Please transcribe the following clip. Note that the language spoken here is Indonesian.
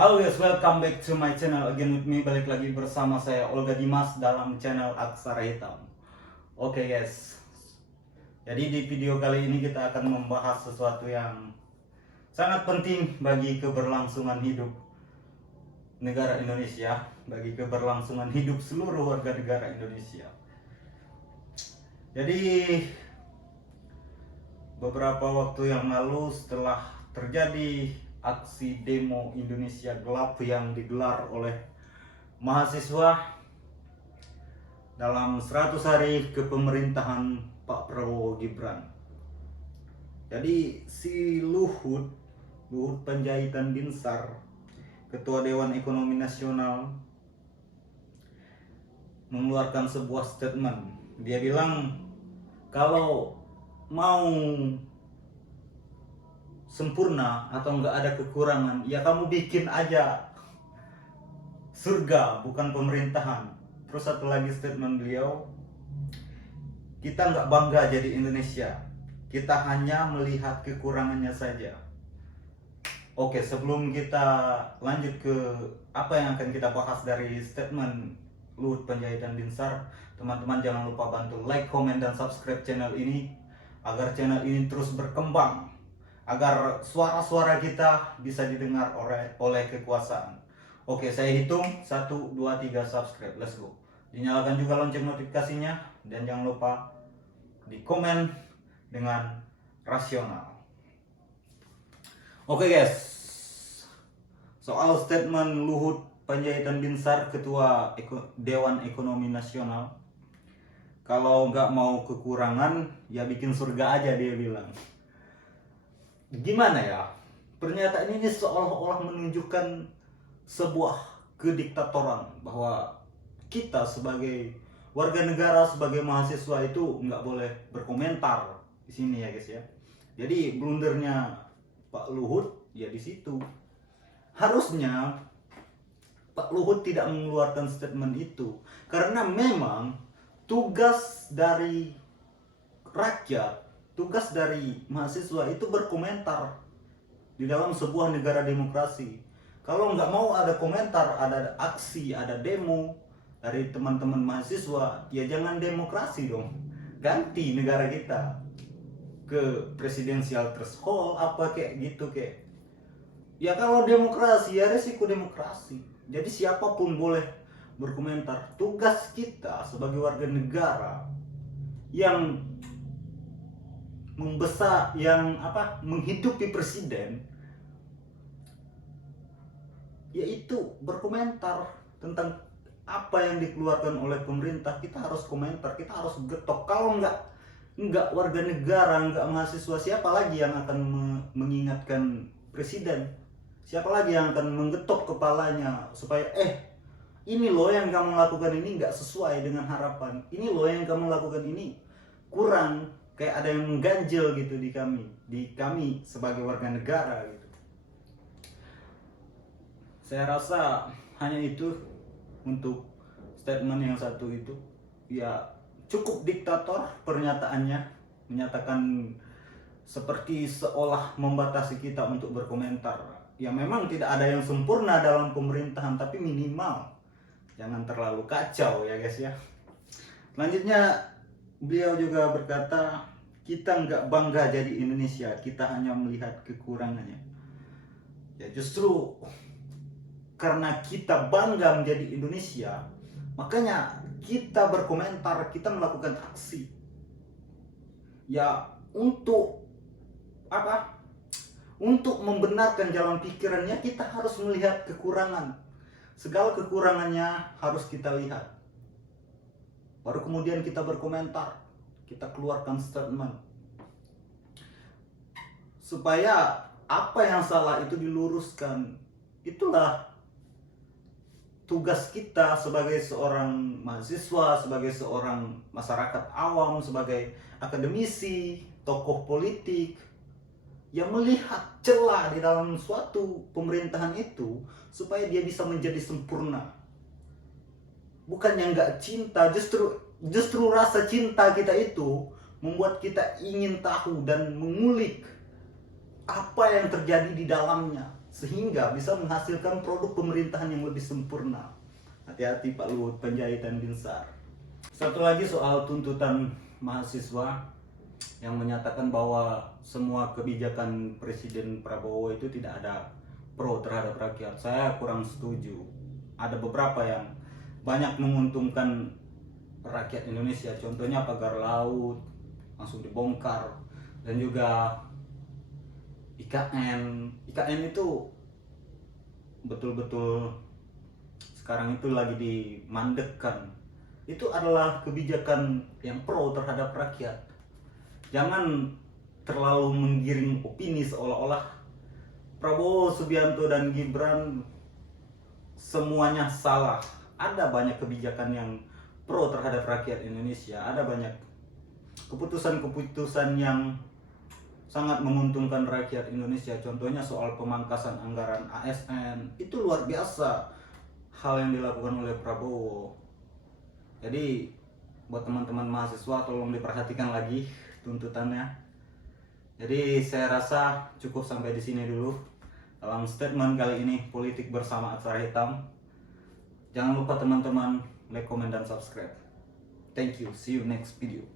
Halo guys, welcome back to my channel again with me. Balik lagi bersama saya Olga Dimas dalam channel Aksara Hitam. Oke guys, jadi di video kali ini kita akan membahas sesuatu yang sangat penting bagi keberlangsungan hidup negara Indonesia, bagi keberlangsungan hidup seluruh warga negara Indonesia. Jadi beberapa waktu yang lalu setelah terjadi aksi demo Indonesia Gelap yang digelar oleh mahasiswa dalam 100 hari kepemerintahan Pak Prabowo Gibran. Jadi si Luhut Panjaitan Binsar, Ketua Dewan Ekonomi Nasional, mengeluarkan sebuah statement. Dia bilang kalau mau sempurna atau nggak ada kekurangan, ya kamu bikin aja surga, bukan pemerintahan. Terus satu lagi statement beliau, kita nggak bangga jadi Indonesia, kita hanya melihat kekurangannya saja. Oke, sebelum kita lanjut ke apa yang akan kita bahas dari statement Luhut Panjaitan Binsar, teman-teman jangan lupa bantu like, comment, dan subscribe channel ini agar channel ini terus berkembang, agar suara-suara kita bisa didengar oleh kekuasaan. Oke, saya hitung 1, 2, 3 subscribe, let's go. Dinyalakan juga lonceng notifikasinya, dan jangan lupa di komen dengan rasional. Oke guys, soal statement Luhut Panjaitan Binsar, Ketua Dewan Ekonomi Nasional, kalau nggak mau kekurangan ya bikin surga aja, dia bilang. Gimana ya, pernyataan ini seolah-olah menunjukkan sebuah kediktatoran, bahwa kita sebagai warga negara, sebagai mahasiswa itu nggak boleh berkomentar di sini ya guys ya. Jadi blundernya Pak Luhut ya di situ. Harusnya Pak Luhut tidak mengeluarkan statement itu, karena memang tugas dari rakyat, tugas dari mahasiswa itu berkomentar di dalam sebuah negara demokrasi. Kalau nggak mau ada komentar, ada aksi, ada demo dari teman-teman mahasiswa, ya jangan demokrasi dong. Ganti negara kita ke presidensial threshold apa kayak gitu kayak. Ya kalau demokrasi ya resiko demokrasi. Jadi siapapun boleh berkomentar. Tugas kita sebagai warga negara yang menghidupi presiden, yaitu berkomentar tentang apa yang dikeluarkan oleh pemerintah. Kita harus komentar, kita harus getok. Kalau nggak warga negara, nggak mahasiswa, siapa lagi yang akan mengingatkan presiden? Siapa lagi yang akan menggetok kepalanya supaya ini loh yang kamu lakukan ini nggak sesuai dengan harapan, ini loh yang kamu lakukan ini kurang, kayak ada yang mengganjel gitu di kami sebagai warga negara gitu. Saya rasa hanya itu untuk statement yang satu itu. Ya cukup diktator pernyataannya, menyatakan seperti seolah membatasi kita untuk berkomentar. Ya memang tidak ada yang sempurna dalam pemerintahan, tapi minimal jangan terlalu kacau ya guys ya. Selanjutnya beliau juga berkata, kita nggak bangga jadi Indonesia, kita hanya melihat kekurangannya. Ya justru karena kita bangga menjadi Indonesia, makanya kita berkomentar, kita melakukan aksi. Ya untuk apa? Untuk membenarkan jalan pikirannya, kita harus melihat kekurangan. Segala kekurangannya harus kita lihat. Baru kemudian kita berkomentar, kita keluarkan statement. Supaya apa yang salah itu diluruskan. Itulah tugas kita sebagai seorang mahasiswa, sebagai seorang masyarakat awam, sebagai akademisi, tokoh politik, yang melihat celah di dalam suatu pemerintahan itu supaya dia bisa menjadi sempurna. Bukannya nggak cinta, justru rasa cinta kita itu membuat kita ingin tahu dan mengulik apa yang terjadi di dalamnya. sehingga bisa menghasilkan produk pemerintahan yang lebih sempurna. Hati-hati Pak Luhut Panjaitan Binsar. Satu lagi soal tuntutan mahasiswa yang menyatakan bahwa semua kebijakan Presiden Prabowo itu tidak ada pro terhadap rakyat. Saya kurang setuju. Ada beberapa yang banyak menguntungkan rakyat Indonesia. Contohnya pagar laut langsung dibongkar, dan juga IKN itu betul-betul sekarang itu lagi dimandekkan. Itu adalah kebijakan yang pro terhadap rakyat. Jangan terlalu menggiring opini seolah-olah Prabowo, Subianto, dan Gibran semuanya salah. Ada banyak kebijakan yang pro terhadap rakyat Indonesia. Ada banyak keputusan-keputusan yang sangat menguntungkan rakyat Indonesia. Contohnya soal pemangkasan anggaran ASN. Itu luar biasa hal yang dilakukan oleh Prabowo. Jadi buat teman-teman mahasiswa, tolong diperhatikan lagi tuntutannya. Jadi saya rasa cukup sampai di sini dulu dalam statement kali ini Politik Bersama Aksara Hitam. Jangan lupa teman-teman like, comment, dan subscribe. Thank you. See you next video.